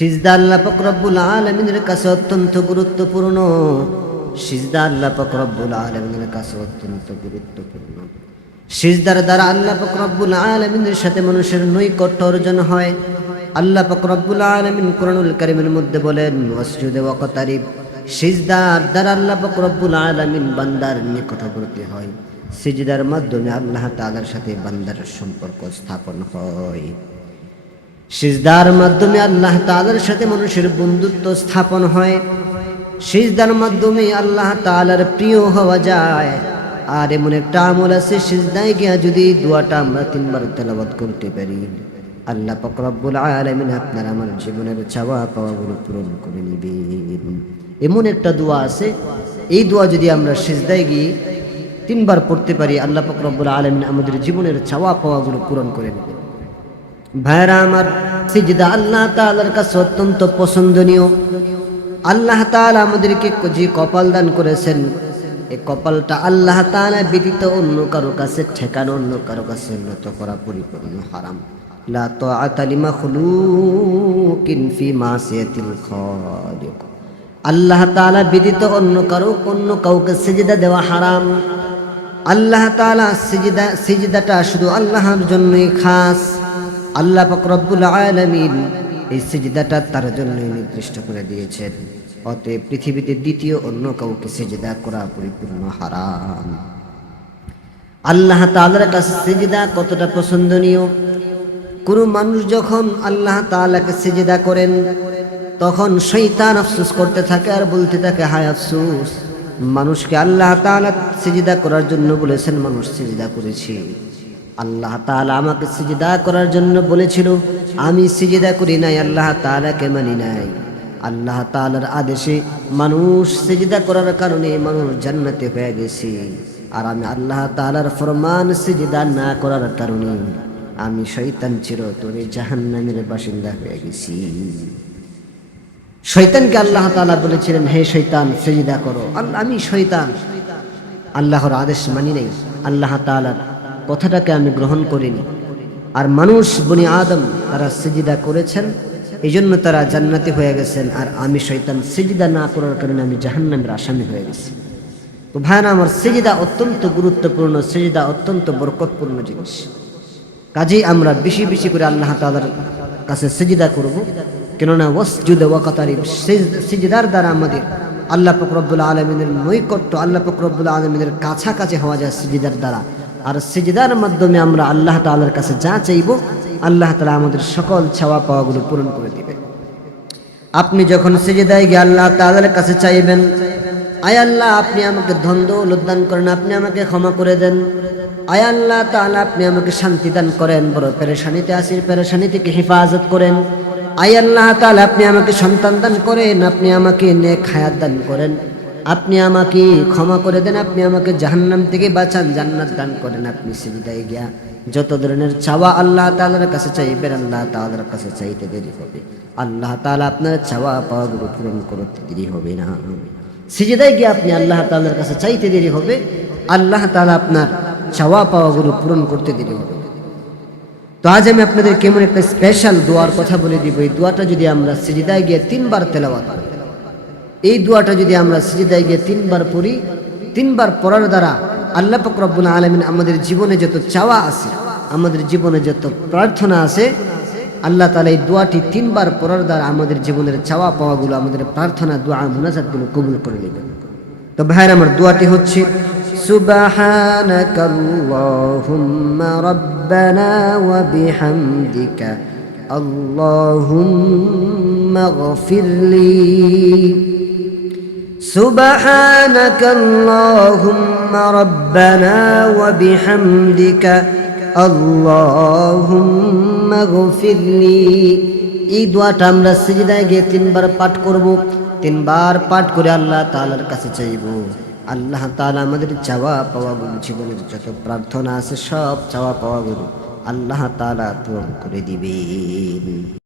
সিজদা আল্লাহ পাক রব্বুল আলমিনের কাছে অত্যন্ত গুরুত্বপূর্ণ। সিজদা আল্লাহ পাক রব্বুল আলমিনের কাছে অত্যন্ত গুরুত্বপূর্ণ। সিজদার দ্বারা আল্লাহ পাক রব্বুল আলমিনের সাথে মানুষের নৈকট্য অর্জন হয়। আল্লাহ পাক রব্বুল আলমিন কোরআনুল কারিমের মধ্যে বলেন, ওয়াসজুদে ওয়াকতারিব। সিজদার দ্বারা আল্লাহ পাক রব্বুল আলমিন বান্দার নিকটবর্তী হয়। সিজদার মাধ্যমে আল্লাহ তাআলার সাথে বান্দার সম্পর্ক স্থাপন হয়। সিজদার মাধ্যমে আল্লাহ তাআলার সাথে মানুষের বন্ধুত্ব স্থাপন হয়। সিজদার মাধ্যমে আল্লাহ তাআলার প্রিয় হওয়া যায়। আর এমন একটা আমল আছে, সিজদায় গিয়া যদি দোয়াটা আমরা তিনবার তেলাবাদ করতে পারি। আল্লাহ পাক রব্বুল আলামিন আপনার আমার জীবনের চাওয়া পাওয়াগুলো পূরণ করে নিবেন। এমন একটা দোয়া আছে, এই দোয়া যদি আমরা সিজদায় গিয়ে তিনবার পড়তে পারি, আল্লাহ পাক রব্বুল আলামিন আমাদের জীবনের চাওয়া পাওয়াগুলো পূরণ করে নেবেন। ভাইরা আমার, সিজদা আল্লাহ তাআলার কাছে অত্যন্ত পছন্দনীয়। আল্লাহ তাআলা আমাদেরকে যে কপাল দান করেছেন, এই কপালটা আল্লাহ তাআলা ব্যতীত অন্য কারও কাছে ঠেকানো, অন্য কারও কাছে নত করা পরিপূর্ণ হারাম। লা তাআতা লিমাখলুকিন ফি মাসিয়াতিল খালিক। আল্লাহ তাআলা ব্যতীত অন্য কারও, অন্য কাউকে সিজদা দেওয়া হারাম। আল্লাহ তাআলা সিজদা, সিজদাটা শুধু আল্লাহর জন্যই খাস। আল্লাহ পাক রব্বুল আলামিন এই সিজদাটা তার জন্যই নির্দিষ্ট করে দিয়েছেন। অতএব পৃথিবীতে দ্বিতীয় অন্য কাউকে সিজদা করা পরিপূর্ণ হারাম। আল্লাহ তাআলার কাছে সিজদা কতটা পছন্দনীয়? কোনো মানুষ যখন আল্লাহ তাআলাকে সিজদা করেন, তখন শৈতান আফসুস করতে থাকে আর বলতে থাকে, হায় আফসুস, মানুষকে আল্লাহ তাআলা সিজদা করার জন্য বলেছেন, মানুষ সিজদা করেছি। আল্লাহ তাআলা আমাকে সিজদা করার জন্য বলেছিল, আমি সিজদা করি নাই, আল্লাহ তাআলাকে মানি নাই। আল্লাহ তাআলার আদেশে মানুষ সিজদা করার কারণে মানুষ জান্নাতে হয়ে গেছে। আর আমি আল্লাহ তাআলার ফরমান সিজদা না করার কারণে আমি শয়তান চিরতরে জাহান্নামের বাসিন্দা হয়ে গেছি। শৈতানকে আল্লাহ তাআলা বলেছিলেন, হে শৈতান সিজদা করো। আমি শৈতান আল্লাহর আদেশ মানি নাই। আল্লাহ তাআলার কথাটাকে আমি গ্রহণ করিনি। আর মানুষ বনি আদম তারা সিজিদা করেছেন এই জন্য তারা জান্নাতি হয়ে গেছেন, আর আমি শৈতান সিজিদা না করার কারণে আমি জাহান্নামের আসামি হয়ে গেছি। তো ভাইনা আমার সিজিদা অত্যন্ত গুরুত্বপূর্ণ, সিজিদা অত্যন্ত বরকতপূর্ণ জিনিস। কাজেই আমরা বেশি বেশি করে আল্লাহ তাআলার কাছে সিজিদা করব, কেননা ওয়াসজুদ ওয়াকাতারি সিজিদার দ্বারা আমাদের আল্লাহ ফকরবুল আলমিনের নৈকট্য, আল্লাহ ফকরবুল আলমিনের কাছাকাছি হওয়া যায় সিজিদার দ্বারা। আর সিজদার মাধ্যমে আমরা আল্লাহ তাআলার কাছে যা চাইব, আল্লাহ তালা আমাদের সকল ছাওয়া পাওয়াগুলো পূরণ করে দিবেন আপনি যখন সিজদায় গিয়ে আল্লাহ তাআলার কাছে চাইবেন, আয় আল্লাহ, আপনি আমাকে ধন দান করেন, আপনি আমাকে ক্ষমা করে দেন। আয় আল্লাহ তাআলা, আপনি আমাকে শান্তি দান করেন, বড় পেরেশানিতে আসির পেরেশানি থেকে হেফাজত করেন। আয় আল্লাহ তাআলা, আপনি আমাকে সন্তান দান করেন, আপনি আমাকে নেক হায়াত দান করেন। আপনি আমাকে ক্ষমা করে দেন, আপনি আমাকে জাহান্নাম থেকে বাঁচান, জান্নাত দান করেন, আপনি সিজদায় গিয়া। যত ধরনের চাওয়া আল্লাহ তাআলার কাছে চাইবেন, আল্লাহ তাআলার কাছে চাইতে দেরি হবে। আল্লাহ তাআলা আপনার চাওয়া পাওয়াগুলো পূরণ করতে দেরি হবে না। সিজদায় গিয়ে আপনি আল্লাহ তাআলার কাছে চাইতে দেরি হবে, আল্লাহ তাআলা আপনার চাওয়া পাওয়াগুলো পূরণ করতে দেরি হবে। তো আজ আমি আপনাদের কেমন একটা স্পেশাল দোয়ার কথা বলে দিব। এই দোয়াটা যদি আমরা সিজদায় গিয়ে তিনবার তেলাওয়াত করি এই দোয়াটা যদি আমরা সিজদায় গিয়ে তিনবার পড়ি তিনবার পড়ার দ্বারা আল্লাহ পাক রব্বুল আলমিন আমাদের জীবনে যত চাওয়া আছে আমাদের জীবনে যত প্রার্থনা আছে আল্লাহ তালা এই দোয়াটি তিনবার পড়ার দ্বারা আমাদের জীবনের চাওয়া পাওয়াগুলো আমাদের প্রার্থনা দোয়া মুনাজাতগুলো কবুল করে নেবেন তো ভাইয়ের আমার দোয়াটি হচ্ছে سبحانك اللهم ربنا وبحمدك اللهم اغفر لي سبحانك اللهم ربنا وبحمدك اللهم اغفر لي এই দোয়াটা আমরা সিজদায় গিয়ে তিনবার পাঠ করব তিনবার পাঠ করে আল্লাহ তাআলার কাছে চাইব আল্লাহ তাআলা আমাদের চাওয়া পাওয়াগুলো জীবনের যত প্রার্থনা আছে সব চাওয়া পাওয়াগুলো আল্লাহ তাআলা পূরণ করে দিবেন